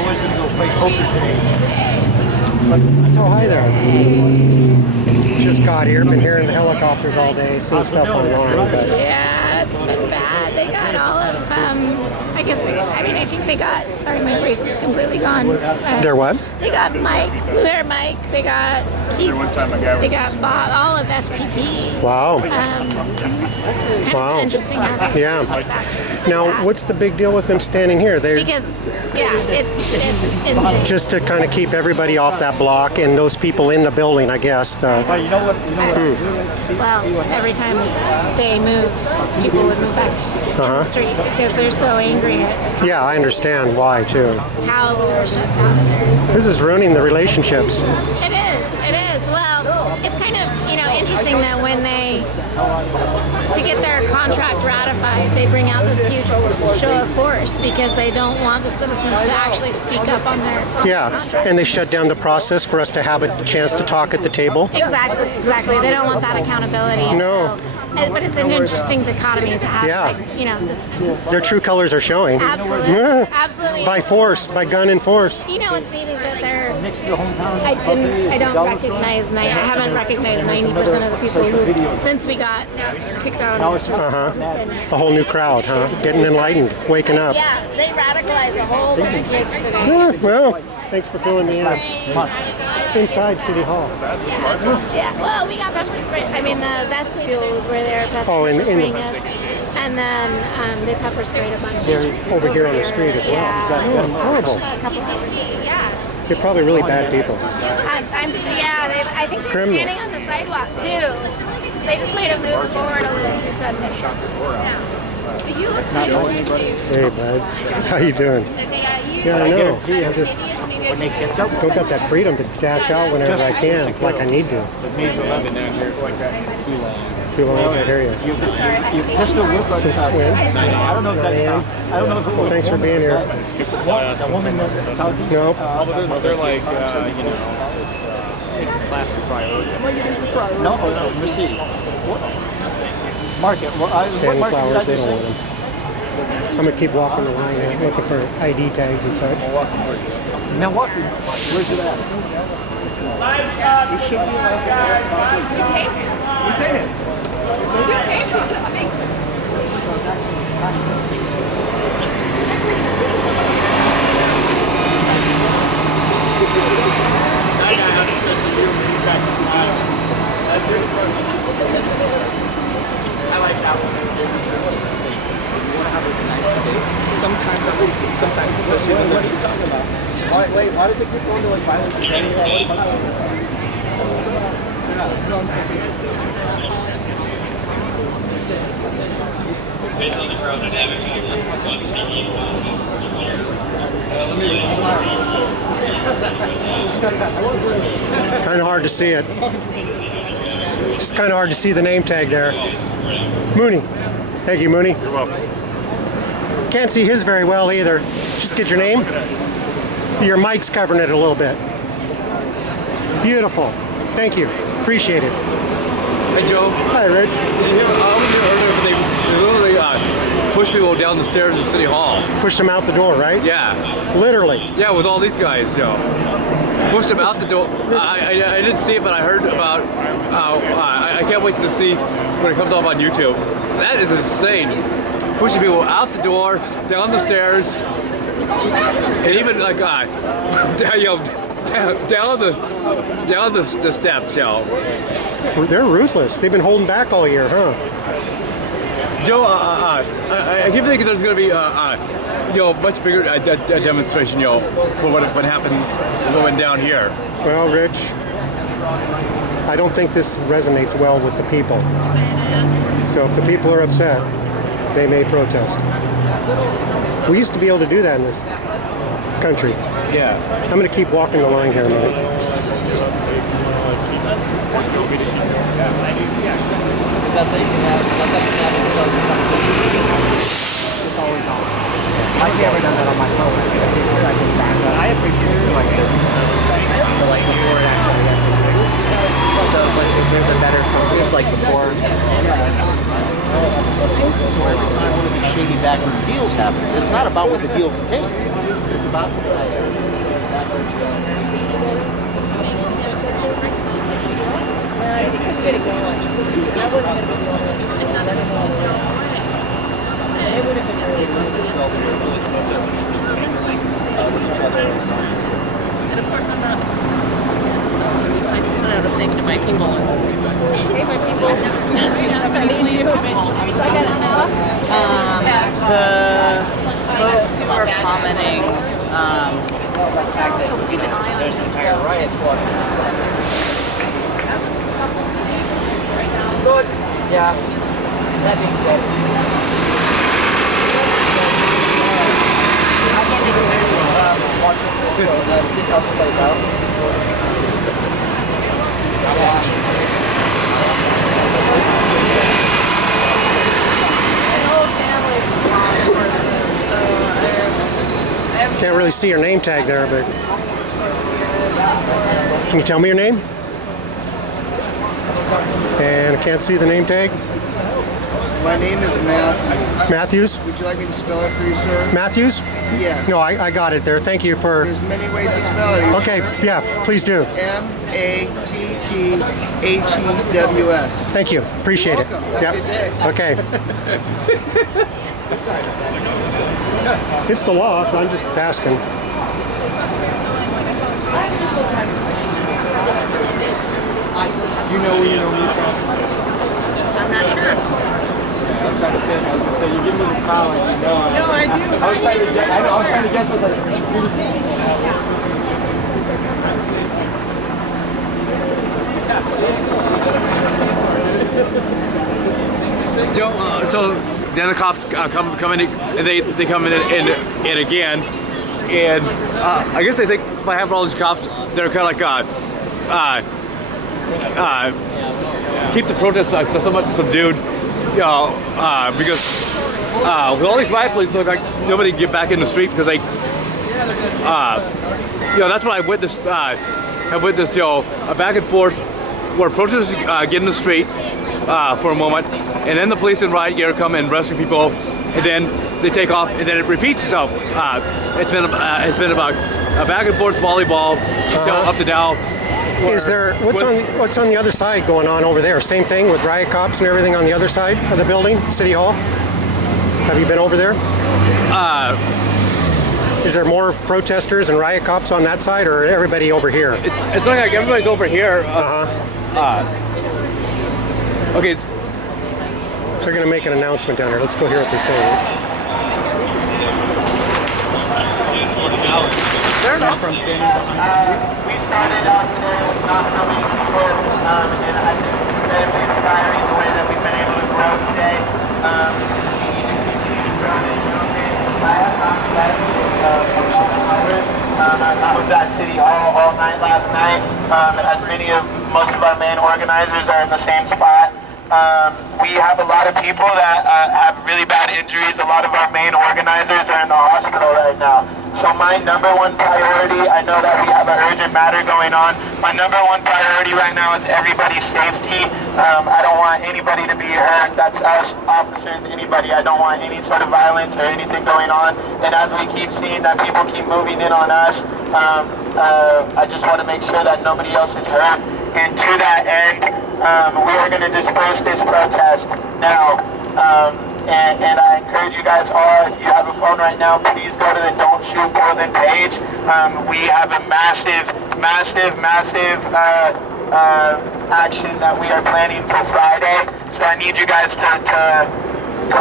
was going to go play poker today. Oh, hi there. Just got here. Been hearing the helicopters all day, seeing stuff online. But Yeah, it's been bad. They got all of, I guess I think they got, sorry, my voice is completely gone. they're what? They got Mike, Blue Hair Mike, they got Keith, they got Bob, all of FTP. Wow. It's kind of interesting how they Yeah. like that. It's been Now, bad. what's the big deal with them standing here? They're Because, yeah, it's insane. just to kind of keep everybody off that block and those people in the building, I guess. But you know what? Well, every time they move, people would move back in the street because they're so angry at Yeah, I understand why, too. how we were shut down. This is ruining the relationships. It is. Well, it's kind of, interesting that when they, to get their contract ratified, they bring out this huge show of force because they don't want the citizens to actually speak up on their Yeah, contract. and they shut down the process for us to have a chance to talk at the table. Exactly. They don't want that accountability. No. But it's an interesting dichotomy to have, Yeah. this. Their true colors are showing. Absolutely. By force, by gun and force. You know what's neat is that they're. I haven't recognized 90% of the people who, since we got kicked out on the street. A whole new crowd, huh? Getting enlightened, waking up. Yeah, they radicalized a whole bunch of kids today. Yeah, well, thanks for filling me in. Inside City Hall. Yeah, well, we got pepper spray. I mean, the vestibule was where they were pepper in the- spraying us. And then they pepper sprayed a bunch. They're over here on the street as well. Yeah. Oh, horrible. A couple of They're probably really bad people. I think they're Criminal. standing on the sidewalk too. They just might have moved forward a little too suddenly. Hey, bud. How you doing? Yeah, I know. I just don't got that freedom to dash out whenever I can, like I need to. Too long, I hear you. You pushed the whip like Since that. when? I don't know if that's. I don't know if it was. Thanks for being here. That woman in Southeast. No. They're like, just it's classic priority. Like it is a priority. No, let me see. Market. What Standing market flowers, did they I don't want just them. I'm going to keep walking the line and looking for ID tags and such. say? Milwaukee. Where's it at? It should be like Sometimes, especially when what are you talking about? Why do they keep going to like violence and training? What are you talking Kind of hard to see it. Just kind of hard to see the name tag there. Mooney. Thank you, Mooney. You're welcome. Can't see his very well either. Just get your name. Your mic's covering it a little bit. Beautiful. Thank you. Appreciate it. Hey, Joe. Hi, Rich. I was here earlier, but they literally pushed people down the stairs of City Hall. Pushed them out the door, right? Yeah. Literally. Yeah, with all these guys, pushed them out the door. I didn't see it, but I heard about. I can't wait to see when it comes up on YouTube. That is insane. Pushing people out the door, down the stairs, and even like down the steps, They're ruthless. They've been holding back all year, huh? Joe, I keep thinking there's going to be much bigger demonstration, for what happened, what went down here. Well, Rich, I don't think this resonates well with the people. So if the people are upset, they may protest. We used to be able to do that in this country. Yeah. I'm going to keep walking the line here a minute. That's how you can have It's always on. I've never done that on my phone. I can back up. I appreciate it like this. But like before it actually there's a better focus like before. So every time one of these shady backroom deals happens, it's not about what the deal contained. It's about the And of course, I'm not. So I just put out a thing to my people. Hey, my people. I need you. The folks who are commenting. the fact that there's entire riot squads. Good. Yeah. That being said, I can't even watching this, so see how this plays out. Can't really see your name tag there, but can you tell me your name? And I can't see the name tag. My name is Matthew. Matthews? Would you like me to spell it for you, sir? Matthews? Yes. No, I got it there. Thank you for... There's many ways to spell it. Are you Okay, sure? yeah, please do. M-A-T-T-H-E-W-S. Thank you. Appreciate You're it. welcome. Have a good day. Okay. It's the law. I'm just asking. You know where you know me from? I'm not sure. I was trying to think. I was going to say, you give me the smile like you know. No, I do. I was trying to guess. I know. I was trying to guess. I was like, So then the cops come in, and they come in and again, and I guess they think by having all these cops, they're kind of like keep the protests somewhat subdued, you know, because with all these riot police, look like nobody can get back in the street because they, you know, that's what I've witnessed. I've witnessed, you know, a back and forth where protesters get in the street for a moment, and then the police and riot gear come and rescue people, and then they take off, and then it repeats itself. It's been about a back and forth volleyball up to now. Is there what's on the other side going on over there? Same thing with riot cops and everything on the other side of the building, City Hall. Have you been over there? Is there more protesters and riot cops on that side, or everybody over here? It's like everybody's over here. Okay. They're going to make an announcement down there. Let's go hear what they say. fair enough. From standing behind We started out today with not so many people, and I think it's incredibly inspiring the way that we've been able to grow today. We need to continue to grow this movement. I have not slept for hours. I was at City Hall all night last night, as most of our main organizers are in the same spot. We have a lot of people that have really bad injuries. A lot of our main organizers are in the hospital right now. So my number one priority, I know that we have an urgent matter going on. My number one priority right now is everybody's safety. I don't want anybody to be hurt. That's us, officers, anybody. I don't want any sort of violence or anything going on. And as we keep seeing that people keep moving in on us, I just want to make sure that nobody else is hurt. And to that end, we are going to disperse this protest now. And I encourage you guys all, if you have a phone right now, please go to the Don't Shoot Portland page. We have a massive action that we are planning for Friday. So I need you guys to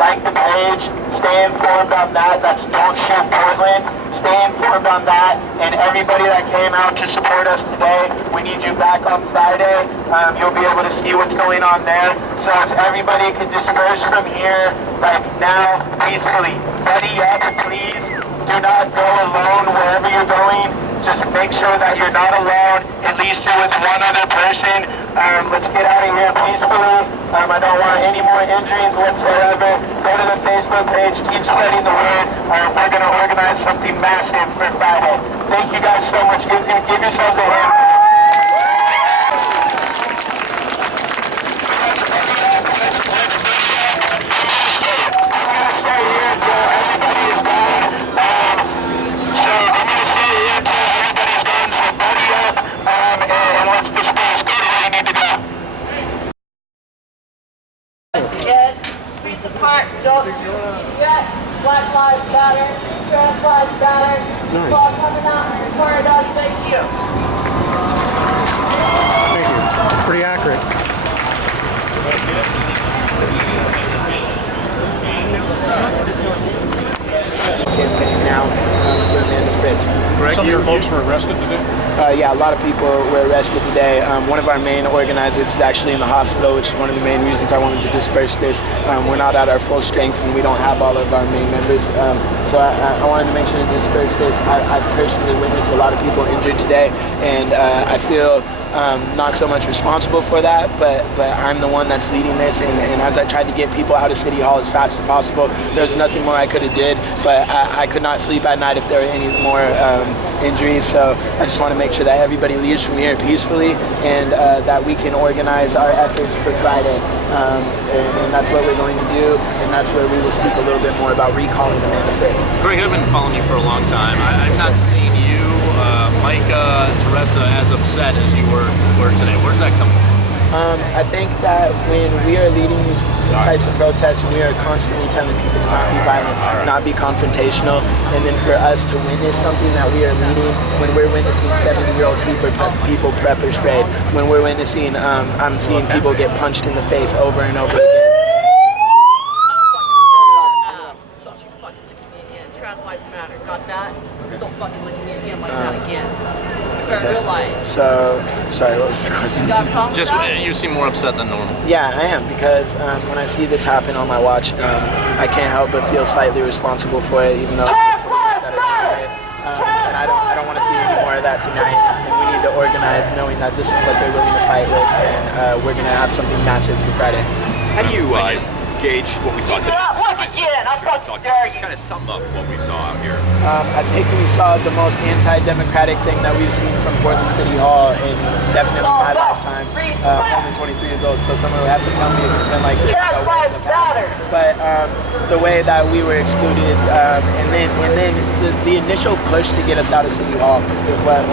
like the page, stay informed on that. That's Don't Shoot Portland. Stay informed on that. And everybody that came out to support us today, we need you back on Friday. You'll be able to see what's going on there. So if everybody can disperse from here, like now, peacefully. Buddy up, please. Do not go alone wherever you're going. Just make sure that you're not alone. At least you're with one other person. Let's get out of here peacefully. I don't want any more injuries whatsoever. Go to the Facebook page. Keep spreading the word. We're going to organize something massive for Friday. Thank you guys so much. Give yourselves a hand. So Nice. For coming out and supporting us. Thank you. Thank you. It's pretty accurate. Campaign now for Amanda Fritz. Some of your folks were arrested today? Yeah, a lot of people were arrested today. One of our main organizers is actually in the hospital, which is one of the main reasons I wanted to disperse this. We're not at our full strength and we don't have all of our main members. So I wanted to make sure to disperse this. I personally witnessed a lot of people injured today, and I feel not so much responsible for that, but I'm the one that's leading this, and as I tried to get people out of City Hall as fast as possible, there's nothing more I could have did, but I could not sleep at night if there were any more injuries, so I just want to make sure that everybody leaves from here peacefully, and that we can organize our efforts for Friday, and that's what we're going to do, and that's where we will speak a little bit more about recalling Amanda Fritz. Greg, I've been following you for a long time. I've not seen you, Micah, Teresa, as upset as you were today. Where's that coming from? I think that when we are leading these types of protests, we are constantly telling people to not be violent, not be confrontational, and then for us to witness something that we are leading, when we're witnessing 70-year-old people pepper sprayed, when we're witnessing, I'm seeing people get punched in the face over and over again. Don't you fucking look at me again. Trans lives matter. Got that? Don't fucking look at me again like that again. You better realize. So, sorry, what was the question? You got a problem with Just that? you seem more upset than normal. Yeah, I am, because when I see this happen on my watch, I can't help but feel slightly responsible for it, even though it's the police that are doing it. And I don't want to see any more of that tonight. And we need to organize knowing that this is what they're willing to fight with, and we're going to have something massive for Friday. How do you gauge what we saw today? Look again. I fucking dare Just you. kind of sum up what we saw out here. I think we saw the most anti-democratic thing that we've seen from Portland City Hall in definitely my lifetime. I'm only 23 years old, so someone would have to tell me if it's been like this. Trans lives matter. But the way that we were excluded, and then the initial push to get us out of City Hall is what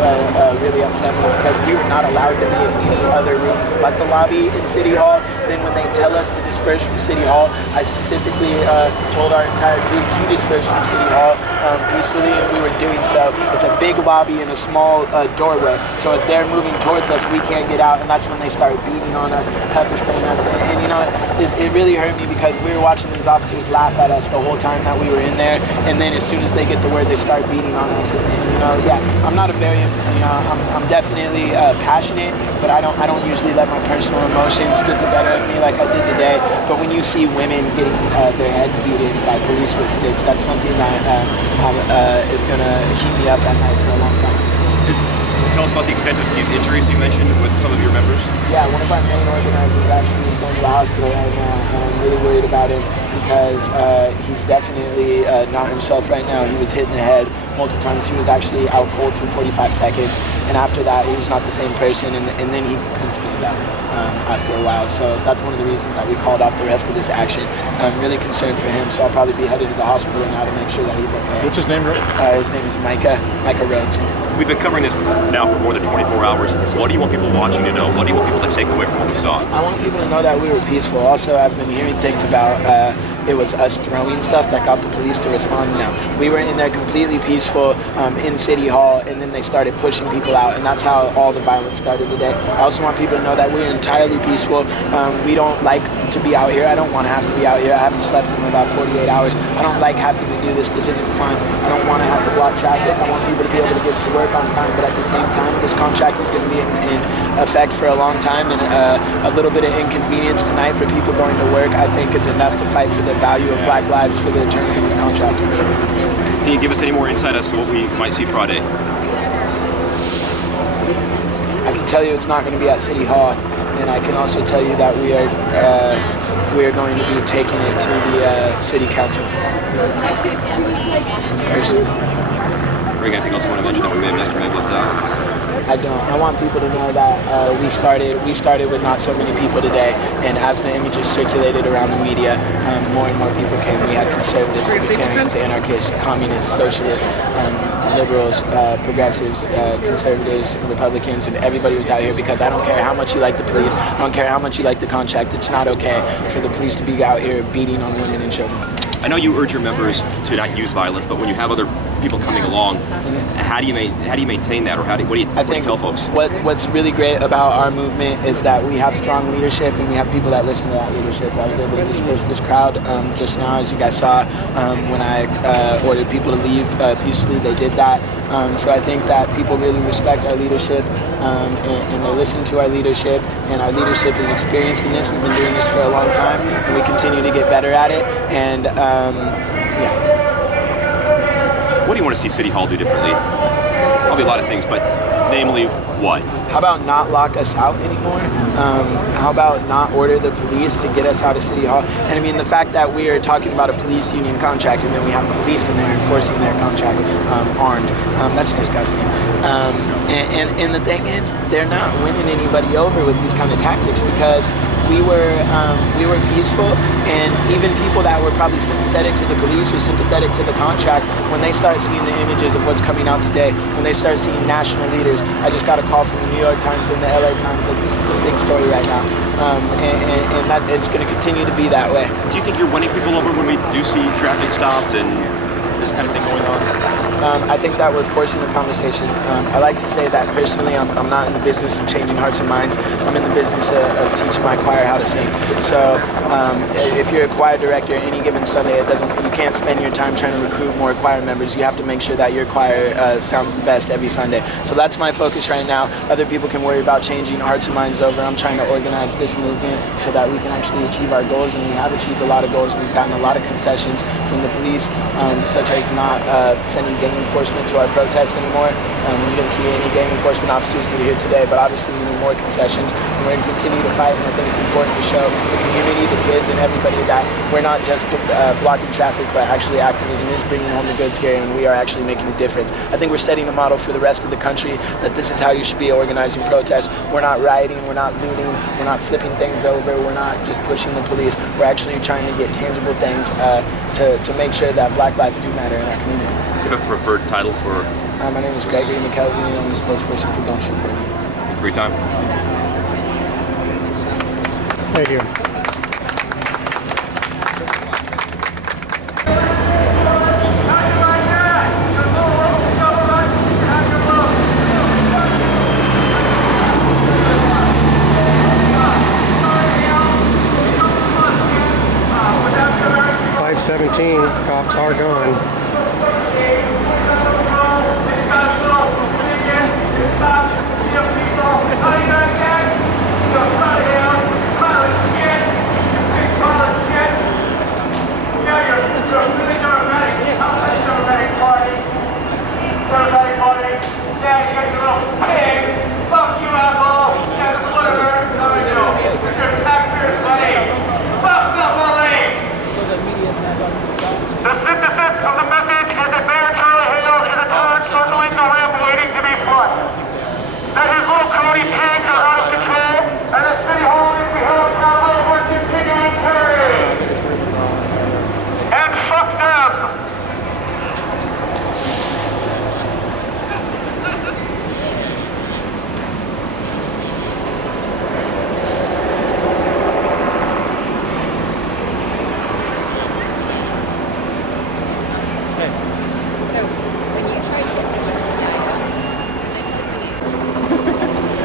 really upset me, because we were not allowed to be in any other rooms but the lobby in City Hall. Then when they tell us to disperse from City Hall, I specifically told our entire group to disperse from City Hall peacefully, and we were doing so. It's a big lobby and a small doorway, so as they're moving towards us, we can't get out, and that's when they start beating on us, pepper spraying us, and you know, it really hurt me, because we were watching these officers laugh at us the whole time that we were in there, and then as soon as they get the word, they start beating on us, and you know, yeah, I'm not a very, you know, I'm definitely passionate, but I don't usually let my personal emotions get the better of me like I did today. But when you see women getting their heads beaten by police with sticks, that's something that is gonna keep me up at night for a long time. Tell us about the extent of these injuries you mentioned with some of your members. Yeah, one of our main organizers actually is going to the hospital right now, and I'm really worried about him, because he's definitely not himself right now. He was hit in the head multiple times. He was actually out cold for 45 seconds, and after that he was not the same person, and then he couldn't stand up after a while. So that's one of the reasons that we called off the rest of this action. I'm really concerned for him, so I'll probably be headed to the hospital now to make sure that he's okay. What's his name, Rick? His name is Micah Rhodes. We've been covering this now for more than 24 hours. What do you want people watching to know? What do you want people to take away from what we saw? I want people to know that we were peaceful. Also, I've been hearing things about it was us throwing stuff that got the police to respond. No, we were in there completely peaceful in City Hall, and then they started pushing people out, and that's how all the violence started today. I also want people to know that we're entirely peaceful. We don't like to be out here. I don't want to have to be out here. I haven't slept in about 48 hours. I don't like having to do this. This isn't fun. I don't want to have to block traffic. I want people to be able to get to work on time, but at the same time, this contract is going to be in effect for a long time, and a little bit of inconvenience tonight for people going to work, I think, is enough to fight for the value of Black lives for the terms of this contract. Can you give us any more insight as to what we might see Friday? I can tell you it's not going to be at City Hall, and I can also tell you that we are going to be taking it to the City Council. Greg, anything else you want to mention that we may have missed or may have left out? I don't. I want people to know that we started with not so many people today, and as the images circulated around the media, more and more people came. We had conservatives, libertarians, anarchists, communists, socialists, liberals, progressives, conservatives, Republicans, and everybody was out here, because I don't care how much you like the police, I don't care how much you like the contract, it's not okay for the police to be out here beating on women and children. I know you urge your members to not use violence, but when you have other people coming along. How do you maintain that, or what do you tell folks? What's really great about our movement is that we have strong leadership, and we have people that listen to that leadership. I was able to disperse this crowd just now, as you guys saw. When I ordered people to leave peacefully, they did that. So I think that people really respect our leadership, and they listen to our leadership, and our leadership is experienced in this. We've been doing this for a long time, and we continue to get better at it. And what do you want to see City Hall do differently? Probably a lot of things, but namely what? How about not lock us out anymore? How about not order the police to get us out of City Hall? And I mean, the fact that we are talking about a police union contract and then we have police in there enforcing their contract armed, that's disgusting. And the thing is, they're not winning anybody over with these kind of tactics, because we were peaceful, and even people that were probably sympathetic to the police or sympathetic to the contract, when they start seeing the images of what's coming out today, when they start seeing national leaders, I just got a call from the New York Times and the LA Times, like, this is a big story right now, and that it's going to continue to be that way. Do you think you're winning people over when we do see traffic stopped and this kind of thing going on? I think that we're forcing a conversation. I like to say that personally, I'm not in the business of changing hearts and minds. I'm in the business of teaching my choir how to sing. So if you're a choir director, any given Sunday, you can't spend your time trying to recruit more choir members. You have to make sure that your choir sounds the best every Sunday. So that's my focus right now. Other people can worry about changing hearts and minds over. I'm trying to organize this movement so that we can actually achieve our goals, and we have achieved a lot of goals. We've gotten a lot of concessions from the police, such as not sending gang enforcement to our protests anymore. We didn't see any gang enforcement officers that are here today, but obviously we need more concessions, and we're going to continue to fight. And I think it's important to show the community, the kids, and everybody that we're not just blocking traffic, but actually activism is bringing home the goods here, and we are actually making a difference. I think we're setting a model for the rest of the country that this is how you should be organizing protests. We're not rioting, we're not looting, we're not flipping things over, we're not just pushing the police. We're actually trying to get tangible things to make sure that Black lives do matter in our community. Do you have a preferred title for? My name is Gregory McKelvey, and I'm the spokesperson for Don't Shoot Portland. Free time. Thank you. Cops are gone. The synthesis of the message is that Mayor Charlie Hales is a turd circling the ramp waiting to be flushed. That his little crony pigs are out of control, and that City Hall is beheld not only for continuing tyranny. And fuck them!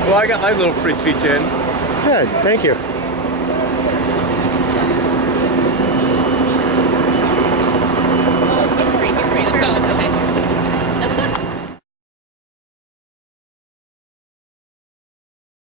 Well, I got my little free speech in. Good, thank you.